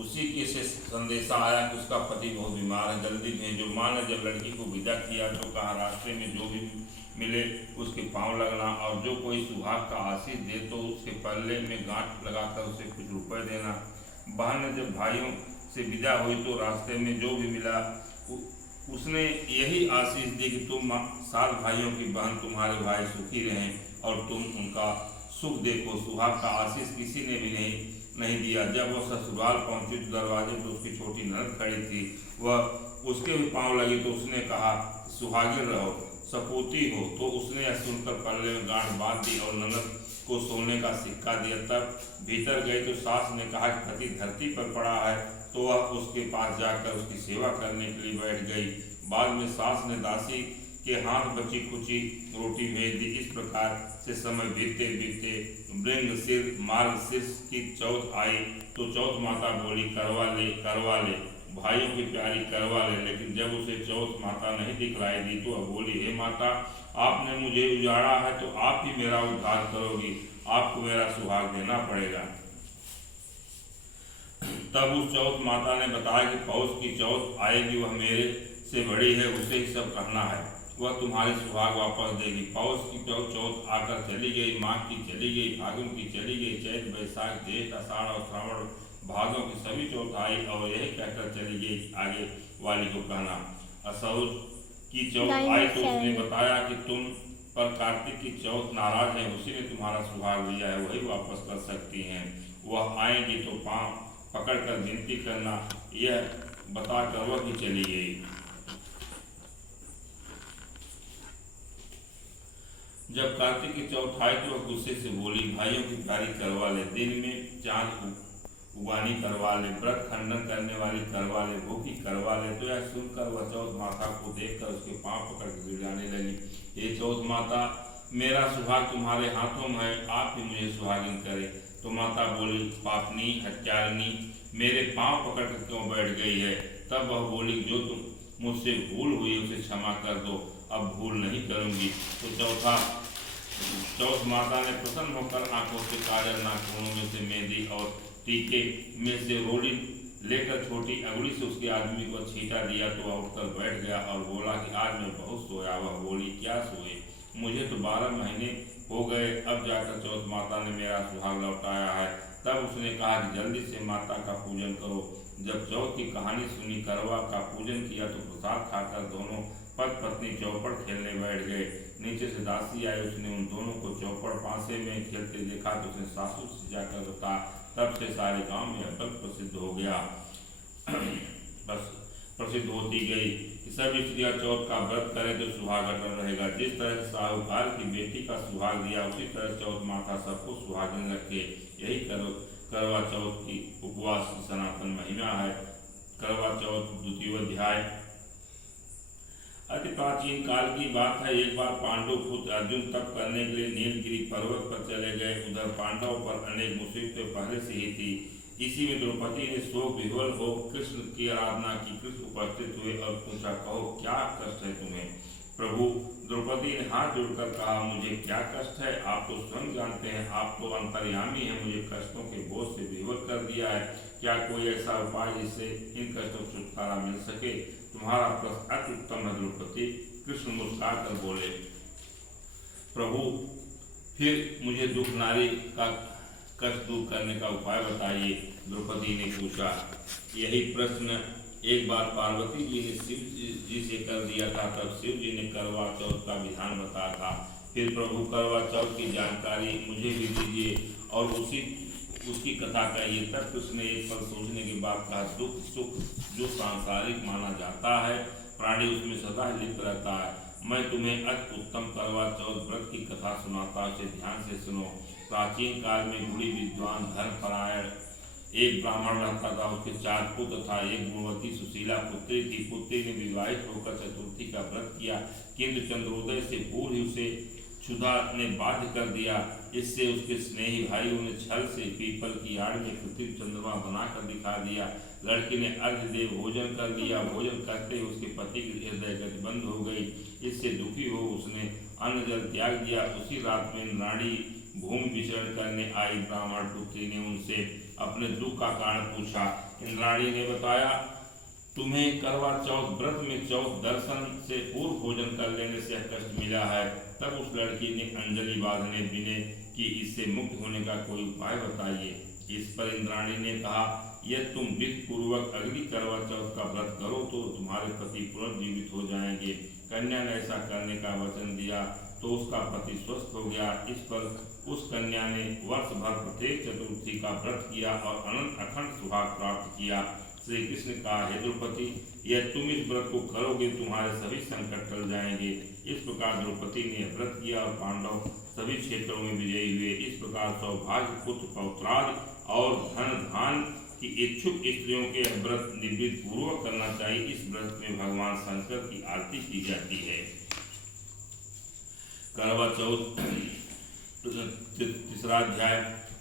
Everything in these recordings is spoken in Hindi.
उसी के से संदेशा आया कि उसका पति बहुत बीमार है, जल्दी भेजो। माँ ने जब लड़की को विदा किया तो कहा, रास्ते में जो भी मिले उसके पांव लगना, और जो कोई सुहाग का आशीष दे तो उसके पल्ले में गांठ लगाकर उसे कुछ रुपए देना। बहन ने जब भाइयों से विदा हुई तो रास्ते में जो भी मिला उसने यही आशीष दी कि तुम 7 भाइयों की बहन, तुम्हारे भाई सुखी रहें और तुम उनका सुख देखो। सुहाग का आशीष किसी ने भी नहीं दिया। जब वह ससुराल पहुंची तो दरवाजे पर उसकी छोटी ननद खड़ी थी। वह उसके भी पांव लगी तो उसने कहा, सुहागिन रहो, सपूती हो। तो उसने यह सुनकर पल्ले में गांठ बांध दी और ननद को सोने का सिक्का दिया। तब भीतर गई तो सास ने कहा कि पति धरती पर पड़ा है, तो वह उसके पास जाकर उसकी सेवा करने के लिए बैठ गई। बाद में सास ने दासी के हाथ बची कुची रोटी भेज दी। इस प्रकार से समय बीतते बीतते मृगशीर्ष मार्गशीर्ष की चौथ आई तो चौथ माता बोली, करवा ले भाइयों की प्यारी, करवा ले। लेकिन जब उसे चौथ माता नहीं दिखलाई दी तो वह बोली, हे माता, आपने मुझे उजाड़ा है तो आप ही मेरा उद्धार करोगी, आपको मेरा सुहाग देना पड़ेगा। तब उस चौथ माता ने बताया कि पौष की चौथ आएगी, वह मेरे से बड़ी है, उसे ही सब कहना है, वह तुम्हारे सुहाग वापस देगी। पौष की चौथ आकर चली गई, माघ की चली गई, फागुन की चली गई, चैत बैसाख जेठ आषाढ़ और श्रावण भादों की सभी चौथ आई और यही कहकर चली गई, आगे वाली को कहना। असौज की चौथ आई तो उसने बताया कि तुम पर कार्तिक की चौथ नाराज है, उसी ने तुम्हारा सुहाग लिया है, वही वापस कर सकती हैं। वह आएंगी तो पांव पकड़कर विनती करना, यह बताकर वह भी चली गई। जब कार्तिक की चौथ आई तो वह गुस्से से बोली, भाइयों की प्यारी, करवा ले, दिन में चांद उगानी करवा ले, व्रत खंडन करने वाली करवा ले, भूखी करवा ले। तो यह सुनकर वह चौथ माता को देखकर उसके पांव पकड़ के गिड़ाने लगी, हे चौथ माता, मेरा सुहाग तुम्हारे हाथों में है, आप ही मुझे सुहागिन करे। तो माता बोली, पापनी हत्यारिणी, मेरे पांव पकड़ कर क्यों बैठ गई है। तब वह बोली, जो तुम मुझसे भूल हुई उसे क्षमा कर दो, अब भूल नहीं करूंगी। तो चौथ माता ने प्रसन्न होकर आंखों से काजल, नाखूनों में से मेहंदी और टीके में से रोली लेकर छोटी अंगुली से उसके आदमी को छींटा दिया तो वह उठकर बैठ गया और बोला कि आज मैं बहुत सोया। वह बोली, क्या सोए, मुझे तो 12 महीने हो गए, अब जाकर चौथ माता ने मेरा सुहाग लौटाया है। तब उसने कहा कि जल्दी से माता का पूजन करो। जब चौथ की कहानी सुनी, करवा का पूजन किया तो प्रसाद खाकर दोनों पति पत्नी चौपड़ खेलने बैठ गए। नीचे से दासी आई, उसने उन दोनों को चौपड़ पासे में खेलते देखा तो उसने सासू से जाकर बताया। तब से सारे गांव में यह प्रसिद्ध हो गया, बस प्रसिद्ध होती गई कि सभी स्त्रियां चौथ का व्रत करें तो सुहाग अटल रहेगा। जिस तरह साहूकार की बेटी का सुहाग दिया, उसी तरह चौथ माता सबको सुहागिन रखे। यही करवा चौथ की उपवास की सनातन महिमा है। करवा चौथ द्वितीय अध्याय। अति प्राचीन काल की बात है। एक बार पांडव पुत्र अर्जुन तप करने के लिए नीलगिरी पर्वत पर चले गए। उधर पांडवों पर अनेक मुसीबतें पहले से ही थी। इसी में द्रौपदी ने शोक विह्वल हो कृष्ण की आराधना की। कृष्ण उपस्थित हुए और पूछा, कहो क्या कष्ट है तुम्हें। प्रभु, द्रौपदी ने हाथ जोड़कर कहा, मुझे क्या कष्ट है, आप तो स्वयं जानते हैं, आप तो अंतर्यामी हैं, मुझे कष्टों के बोझ से विह्वल कर दिया है। क्या कोई ऐसा उपाय जिससे इन कष्टों से छुटकारा मिल सके। तुम्हारा प्रश्न अति उत्तम है द्रौपदी। कृष्ण मुस्कुरा कर बोले, प्रभु फिर मुझे दुख नारी का कष्ट दूर करने का उपाय बताइए। द्रौपदी ने पूछा। यही प्रश्न एक बार पार्वती जी ने शिव जी से कर दिया था। तब शिव जी ने करवा चौथ का विधान बताया था। फिर प्रभु करवा चौथ की जानकारी मुझे भी दीजिए और उसकी कथा कहिए। तब उसने एक पल सोचने के बाद कहा, दुख सुख जो सांसारिक माना जाता है, प्राणी उसमें सदा लिप्त रहता है। मैं तुम्हें अति उत्तम करवा चौथ व्रत की कथा सुनाता हूं, इसे ध्यान से सुनो। प्राचीन काल में गुणी विद्वान धर्मपरायण एक ब्राह्मण रहता था। उसके 4 पुत्र था। एक गुणवती सुशीला पुत्री थी। पुत्री ने विवाहित होकर चतुर्थी का व्रत किया, किंतु चंद्रोदय से पूर्व ही उसे क्षुधा ने बाध्य कर दिया। इससे उसके स्नेही भाइयों ने छल से पीपल की आड़ में कृत्रिम चंद्रमा बनाकर दिखा दिया। लड़की ने अर्घ्य दे भोजन कर लिया। भोजन करते ही उसके पति की हृदय गति बंद हो गई। इससे दुखी हो उसने अन्न जल त्याग दिया। उसी रात में रानी भूमि विचरण करने आई ब्राह्मण पुत्री ने उनसे अपने दुख का कारण पूछा। इंद्राणी ने बताया, तुम्हें करवा चौथ व्रत में चौथ दर्शन से पूर्व भोजन कर लेने से कष्ट मिला है। तब उस लड़की ने अंजलि बांधने विनय कि इससे मुक्त होने का कोई उपाय बताइए। इस पर इंद्राणी ने कहा, यदि तुम विधि पूर्वक अगली करवा चौथ का व्रत करो तो तुम्हारे पति पुनर्जीवित हो जाएंगे। कन्या ने ऐसा करने का वचन दिया तो उसका पति स्वस्थ हो गया। इस पर उस कन्या ने वर्ष भर प्रत्येक चतुर्थी का व्रत किया और अनंत अखंड सुहाग प्राप्त किया। श्री कृष्ण ने कहा, हे द्रौपदी, यदि तुम इस व्रत को करोगे तुम्हारे सभी संकट टल जाएंगे। इस प्रकार द्रौपदी ने व्रत किया और पांडव सभी क्षेत्रों में विजयी हुए। इस प्रकार सौभाग्य, पुत्र, पौत्रादि और धन धान की इच्छुक स्त्रियों के व्रत निवृत्त पूर्वक करना चाहिए। इस व्रत में भगवान शंकर की आरती की जाती है। करवा चौथ तीसरा अध्याय।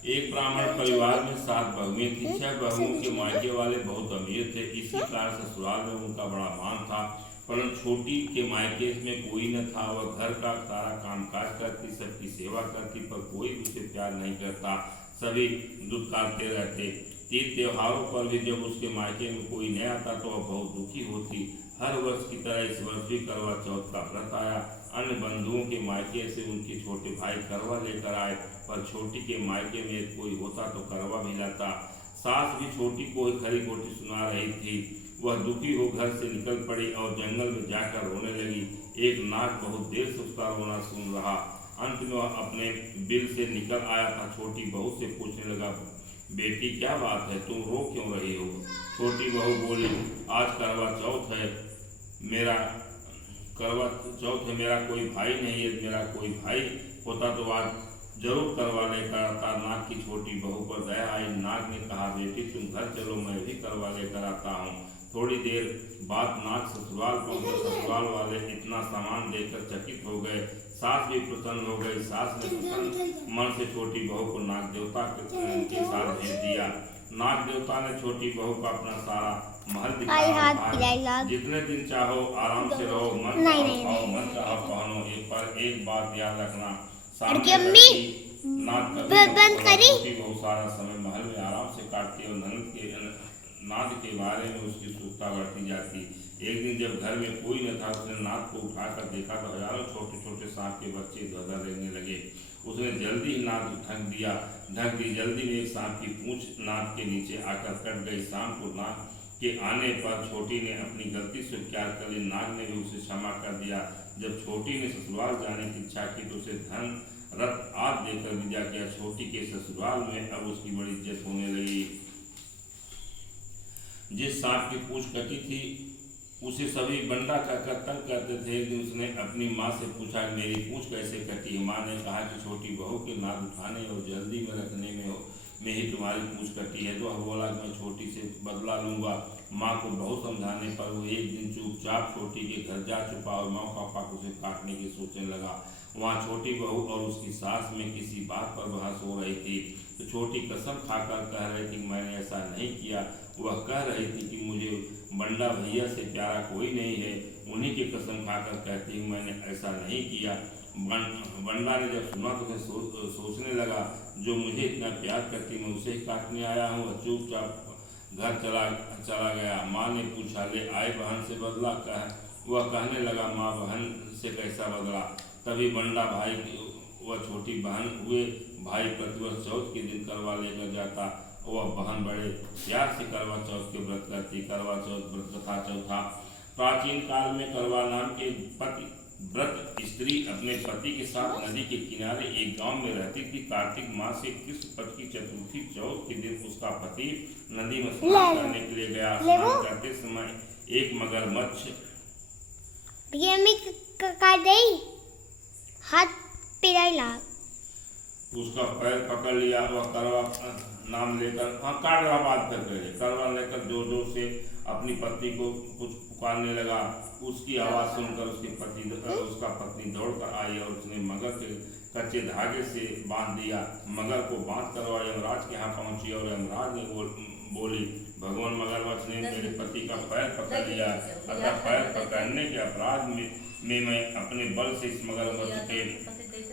एक ब्राह्मण परिवार में 7 बहुएं थी। 6 बहुओं के मायके वाले बहुत अमीर थे, इसी कारण ससुराल में उनका बड़ा मान था। परंतु छोटी के मायके में कोई न था। वह घर का सारा कामकाज करती, सबकी सेवा करती, पर कोई उसे प्यार नहीं करता। सभी दुत्कारते रहते। तीज त्योहारों पर भी जब उसके मायके में कोई नहीं आता तो वह बहुत दुखी होती। हर वर्ष की तरह इस वर्ष भी करवा चौथ का व्रत आया। अन्य बंधुओं के मायके से उनके छोटे भाई करवा लेकर आए, पर छोटी के मायके में कोई होता तो करवा भी लाता। सास भी छोटी को खरी खोटी सुना रही थी। वह दुखी हो घर से निकल पड़ी और जंगल में जाकर रोने लगी। एक नाग बहुत देर से उसका रोना सुन रहा। अंत में वह अपने बिल से निकल आया था। छोटी बहू से पूछने लगा, बेटी क्या बात है, तुम रो क्यों रही हो? छोटी बहू बोली, आज करवा चौथ है, मेरा कोई भाई नहीं है। मेरा कोई भाई होता तो आज जरूर करवा लेकर आता। नाग की छोटी बहू पर दया आई। नाग ने कहा, बेटी तुम घर चलो, मैं भी करवा लेकर आता हूँ। थोड़ी देर बाद नाग ससुराल पहुंचे। ससुराल वाले इतना सामान देखकर चकित हो गए। सास भी प्रसन्न हो गई। सास ने प्रसन्न मन से छोटी बहू को नाग देवता के साथ भेज दिया। नाग देवता ने छोटी बहू का अपना सारा महल दिखाया। जितने दिन चाहो आराम से रहो, मन चाहो मन चाहो पहनो। एक बात याद रखना, नाग छोटी बहू सारा समय महल में आराम से काटती और नाग के बारे में उसकी उत्सुकता बढ़ती जाती। एक दिन जब घर में कोई न था, उसने नाग को उठाकर देखा तो हजारों छोटे छोटे सांप के बच्चे इधर लेने लगे। उसने जल्दी ही नाग ढक दी। जल्दी में एक सांप की पूंछ नाग के नीचे आकर कट गई। सांप को नाग के आने पर छोटी ने अपनी गलती स्वीकार कर ली। नाग ने भी उसे क्षमा कर दिया। जब छोटी ने ससुराल जाने की इच्छा की तो उसे धन रथ आदि देकर विदा किया। छोटी के ससुराल में अब उसकी बड़ी इज्जत होने लगी। जिस सांप की पूंछ कटी थी उसे सभी बंडा कहकर तंग करते थे। एक दिन उसने अपनी माँ से पूछा, मेरी पूंछ कैसे कटी? माँ ने कहा कि छोटी बहू के नाग उठाने और जल्दी में रखने में ही तुम्हारी पूंछ कटी है। तो बोला कि मैं छोटी से बदला लूँगा। माँ को बहुत समझाने पर वो एक दिन चुपचाप छोटी के घर जा चुका और माँ पापा को उसे काटने की सोचने लगा। वहाँ छोटी बहू और उसकी सास में किसी बात पर बहस हो रही थी। तो छोटी कसम खाकर कह रही थी, मैंने ऐसा नहीं किया। वह कह रही थी कि मुझे बंडा भैया से प्यारा कोई नहीं है। उन्हीं की कसम खाकर कहती हूँ, मैंने ऐसा नहीं किया। बंडा ने जब सुना तो सोचने लगा, जो मुझे इतना प्यार करती मैं उसे काटने आया हूँ। चुपचाप घर चला गया। माँ ने पूछा, ले आए बहन से बदला? वह कहने लगा, माँ बहन से कैसा बदला? तभी बंडा भाई वह छोटी बहन हुए भाई प्रतिवर्ष चौथ के दिन करवा लेकर जाता। वह बहन बड़े प्यार से करवा चौथ के व्रत करती। करवा चौथ व्रत कथा चौथा। प्राचीन काल में करवा नाम के व्रत स्त्री अपने पति के साथ नदी के किनारे एक गांव में रहती थी। कार्तिक मास से कृष्ण पक्ष की चतुर्थी चौथ के दिन उसका पति नदी में स्नान करने के लिए गया। स्नान करते समय एक मगरमच्छ हाथ पिराइला उसका पैर पकड़ लिया। वह करवा नाम लेकर काट रहा बात कर रहे करवा लेकर जोर जोर से अपनी पत्नी को कुछ पुकारने लगा। उसकी आवाज़ सुनकर उसका पत्नी दौड़कर आई और उसने मगर के कच्चे धागे से बांध दिया। मगर को बांध कर वह यमराज के यहाँ पहुंची और यमराज ने बोली, भगवान मगरमच्छ ने मेरे पति का पैर पकड़ लिया। अतः पैर पकड़ने के अपराध में मैं अपने बल से इस मगरमच्छ के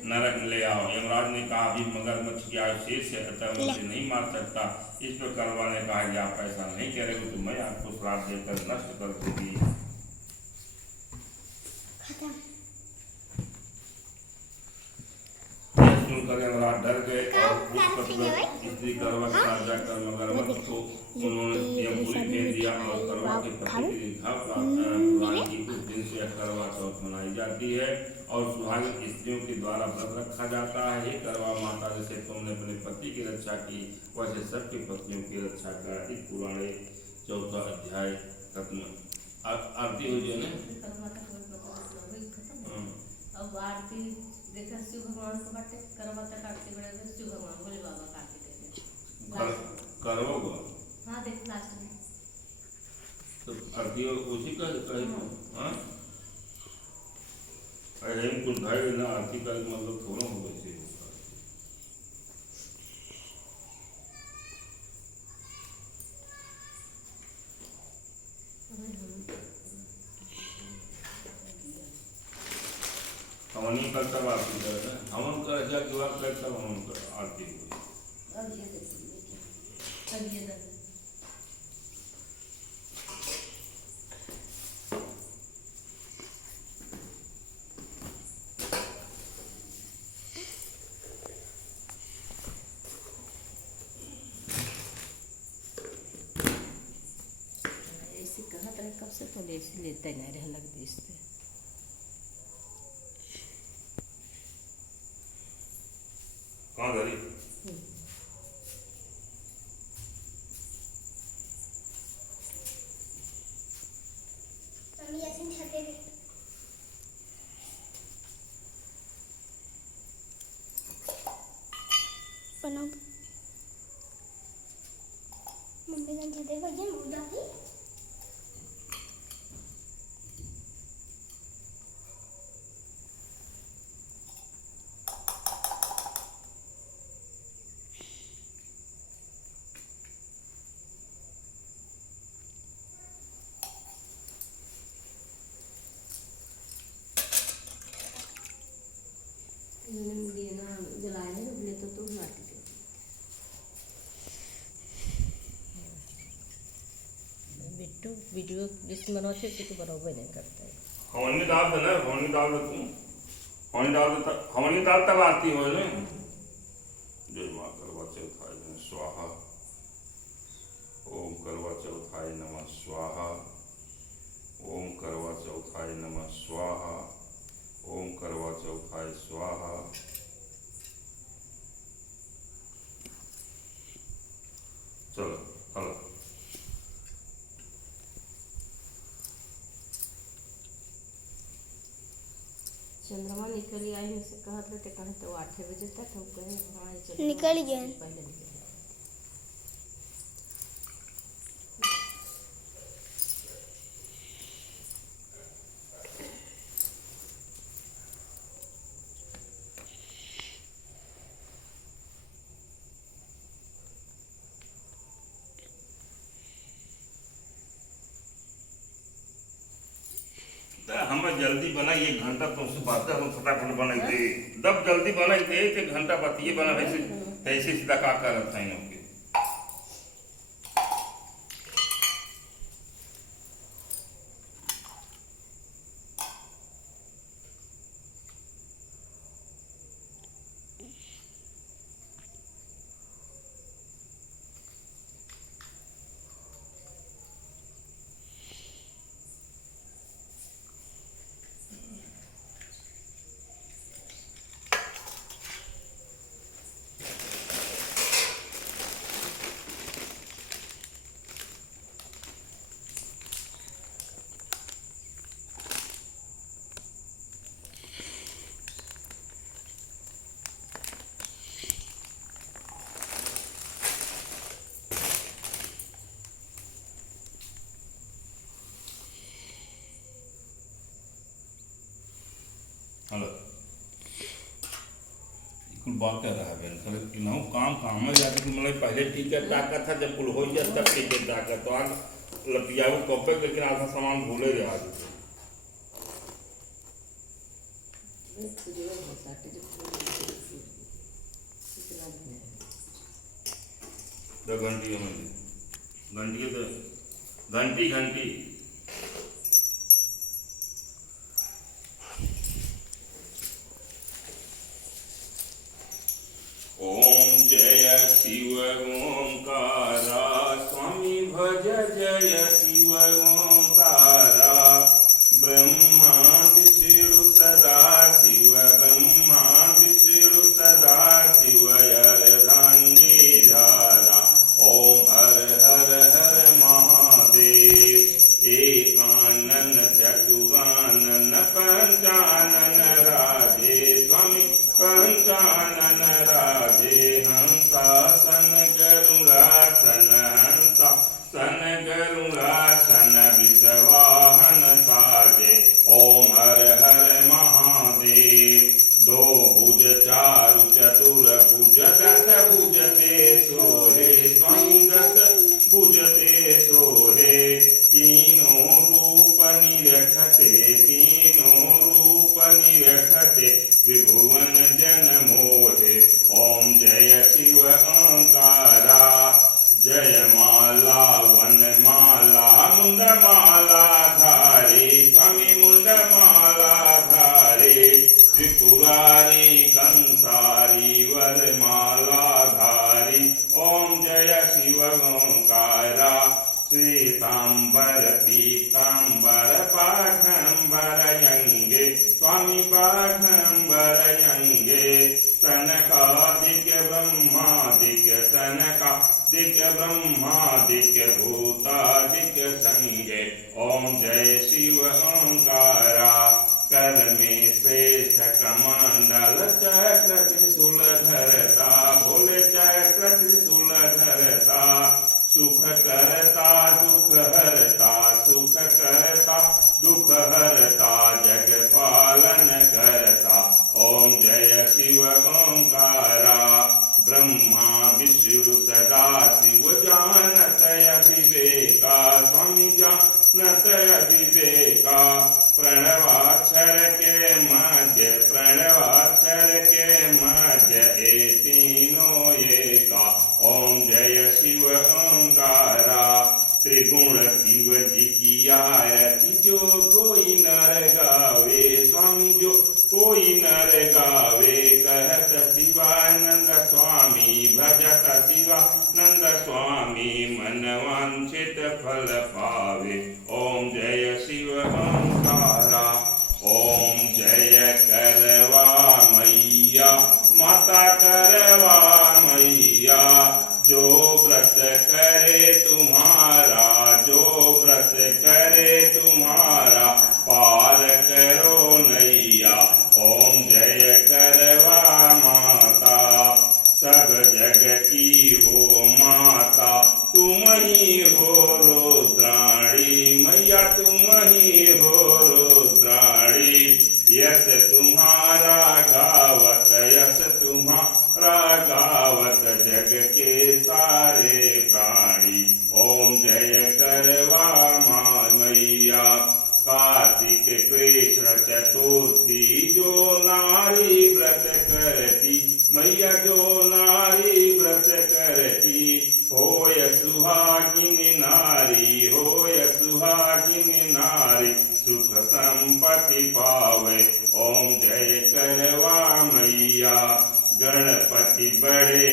नरक ले आओ। यमराज ने कहा अभी मगरमच्छ की आयु शेष है, अतः मैं उसे नहीं मार सकता। इस पर कड़वा ने कहा कि आप ऐसा नहीं करेंगे तो मैं आपको श्राप देकर नष्ट कर दूंगी। सुनकर यमराज डर गए और स्त्री कड़वा के साथ जाकर मगरमच्छ को उन्होंने यमपुरी भेज दिया और कड़वा के पति की पुराण की कुछ दिन से कड़वा चौथ मनाई जाती है और सुहागिन स्त्रियों के द्वारा व्रत रखा जाता है। हे कड़वा माता, जैसे तुमने अपने पति की रक्षा की वैसे सबके पतियों की रक्षा कर। इस पुराने चौथा अध्याय खत्म। आरती हो जाए ना, अब आरती देखा शिव भगवान को बाटे करवा तक आरती बड़े शिव भगवान भोले बाबा का आरती देते करोगे। हाँ देख लास्ट में तो आरती उसी का हाँ अरे कुछ भाई ना आरती का मतलब थोड़ा हो गई। हवन ही करता आरती कर हवन कर क्या जुआ करता हवन कर आरती ऐसे कहा था कब से तो ऐसे लेते नहीं रह लग दिसते कहाँ धरी मम्मी ने छते पर ये मुर्दा थी। जलाए हैं उबले तो माटी के बिट्टू वीडियो जिसमें बनाते थे तो बराबर नहीं करता है। हवन में डाल देना, हवन में डाल दे तुम, हवन में डाल तब आती हो ना। जय माँ करवा चौथाय नमः स्वाहा। ओम करवा चौथाय नमः स्वाहा। ओम करवा चौथाय नमः स्वाहा। ओम करवा चौथाय स्वाहा। चलो चलो चंद्रमा निकल आई में से कहा था कहीं तो 8 बजे तक हम कहे हाँ निकल गए। पहले निकल हमें जल्दी बनाई 1 घंटा तुमसे बात हम फटाफट बनाई थे दब जल्दी बनाई थे 1 घंटा बात ये बना ऐसे सीधा का करत है इनके हेलो कुल बात कर रहा है बेन कर इनाऊ काम में जाके तो मतलब पहले टिकट टाका था जब कुल हो जाए तब टिकट टाका तो आज लपियाऊ कब्बे लेकिन आधा सामान भूले रहे आज दो घंटी में घंटी तो घंटी घंटी ओम जय शिव ओंकारा स्वामी भज जय शिव ओंकारा ब्रह्मा विष्णु सदा शिव ब्रह्मा विष्णु सदा शिव अर्धांगीधारा ओम हर हर हर महादेव एकानन चतुरानन पंचानन राधे स्वामी पंचानन राधे हंसासन गरुड़ासन हंसासन गरुड़ासन विषवाहन साजे ओम हर हर महादेव दो भुज चारु चतुर भुज दस भुज ते सोहे स्वामी दस भुज ते सोहे तीनों रूप निरखते तीनों रूप निरखते त्रिभुवन जन मोहे ओम जय शिव ओंकारा जय माला वन माला मुंड माला धारे स्वामी मुंड माला धारे त्रिपुरारी कंसारी वर माला धारी ओम जय शिव ओंकारा श्वेतांबर पीतांबर पाठंबर यंगे स्वामी पाठंबर यंगे सनकादिक ब्रह्मादिक सनकादिक ब्रह्मादिक भूतादिक संगे ओम जय शिव ओंकारा कर में श्रेष्ठ कमंडल चक्र त्रिशूल धरता भोले चक्र त्रिशूल धरता सुख करता दुख हरता सुख करता दुख हरता जग पालन करता ओम जय शिव ओंकारा ब्रह्मा विष्णु सदा शिव जानतय विवेका स्वामी जानतय विवेका प्रणवाक्षर के मध्य प्रणवाक्षर के मध्य ए तीनों एका ओम जय शिव ओंकारा त्रिगुण शिव जी की आरती जो कोई नर गावे स्वामी जो कोई नर गावे कहत शिवानंद स्वामी भजत शिवानंद स्वामी मन वांछित फल पावे ओम जय शिव ओंकारा ओम जय करवा मैया माता करवा मैया जो व्रत करे तुम्हारा जो व्रत करे तुम्हारा पार करो नैया ओम जय करवा माता सब जग की हो माता तुम ही हो रुद्राणी मैया तुम ही हो रुद्राणी यश तुम्हारा गावत यश तुम्हारा गावत जग के सारे प्राणी ओम जय करवा मैया कार्तिक कृष्ण चतुर्थी जो नारी व्रत करती मैया जो नारी व्रत करती होय सुहागिनी नारी होय सुहागिनी नारी सुख संपत्ति पावे ओम जय करवा मैया गणपति बड़े